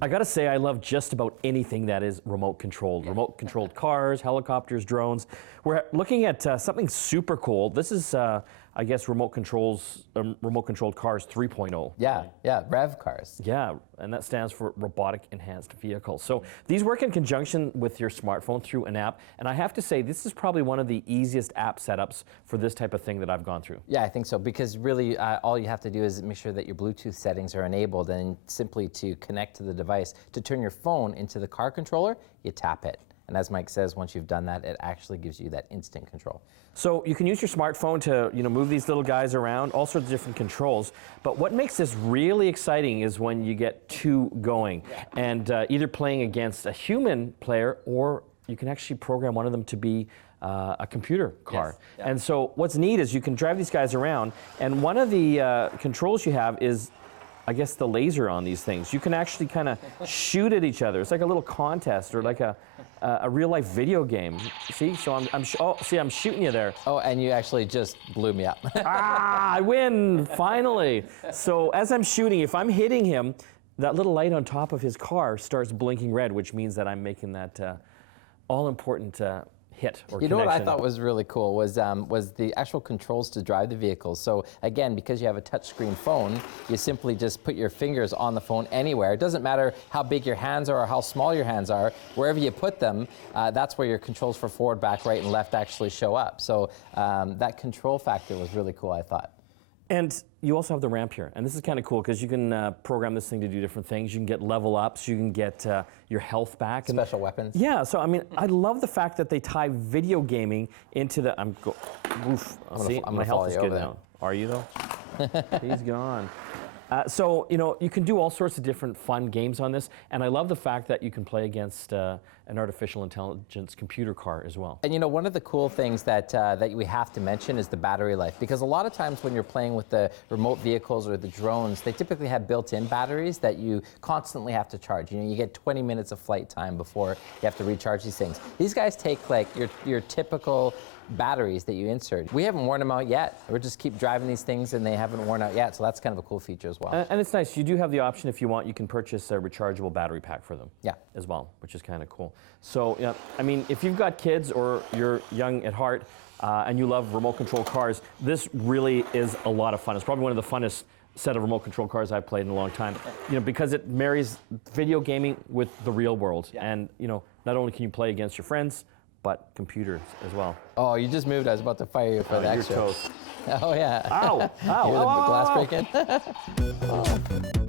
I gotta say, I love just about anything that is remote controlled. Remote controlled cars, helicopters, drones. We're looking at something super cool. This is, I guess, remote controlled cars 3.0. Yeah, R.E.V cars. Yeah, and that stands for Robotic Enhanced Vehicle. So these work in conjunction with your smartphone through an app, and I have to say, this is probably one of the easiest app setups for this type of thing that I've gone through. Yeah, I think so, because really all you have to do is make sure that your Bluetooth settings are enabled, and simply to connect to the device. To turn your phone into the car controller, you tap it. And as Mike says, once you've done that, it actually gives you that instant control. So you can use your smartphone to move these little guys around, all sorts of different controls. But what makes this really exciting is when you get two going, and either playing against a human player, or you can actually program one of them to be a computer car. Yes. Yeah. And so what's neat is you can drive these guys around, and one of the controls you have is, I guess, the laser on these things. You can actually kind of shoot at each other. It's like a little contest, or like a real life video game. See, so I'm shooting you there. Oh, and you actually just blew me up. I win, finally. So as I'm shooting, if I'm hitting him, that little light on top of his car starts blinking red, which means that I'm making that all important hit or You know connection. what I thought was really cool was the actual controls to drive the vehicle. So again, because you have a touchscreen phone, you simply just put your fingers on the phone anywhere. It doesn't matter how big your hands are or how small your hands are. Wherever you put them, that's where your controls for forward, back, right, and left actually show up. So that control factor was really cool, I thought. And you also have the ramp here, and this is kind of cool because you can program this thing to do different things. You can get level ups, you can get your health back. Special weapons. Yeah, so I mean, I love the fact that they tie video gaming into the, see, my health is good now. Are you though? He's gone. So, you can do all sorts of different fun games on this, and I love the fact that you can play against an artificial intelligence computer car as well. And one of the cool things that we have to mention is the battery life, because a lot of times when you're playing with the remote vehicles or the drones, they typically have built-in batteries that you constantly have to charge. You get 20 minutes of flight time before you have to recharge these things. These guys take like your typical batteries that you insert. We haven't worn them out yet. We just keep driving these things and they haven't worn out yet, so that's kind of a cool feature as well. And it's nice, you do have the option, if you want, you can purchase a rechargeable battery pack for them as well, which is kind of cool. So, I mean, if you've got kids or you're young at heart and you love remote control cars, this really is a lot of fun. It's probably one of the funnest set of remote control cars I've played in a long time, because it marries video gaming with the real world. And, not only can you play against your friends, but computers as well. Oh, you just moved. I was about to fire you for that. You're toast. Oh, yeah. Ow! Ow! You hear the glass break in? Oh.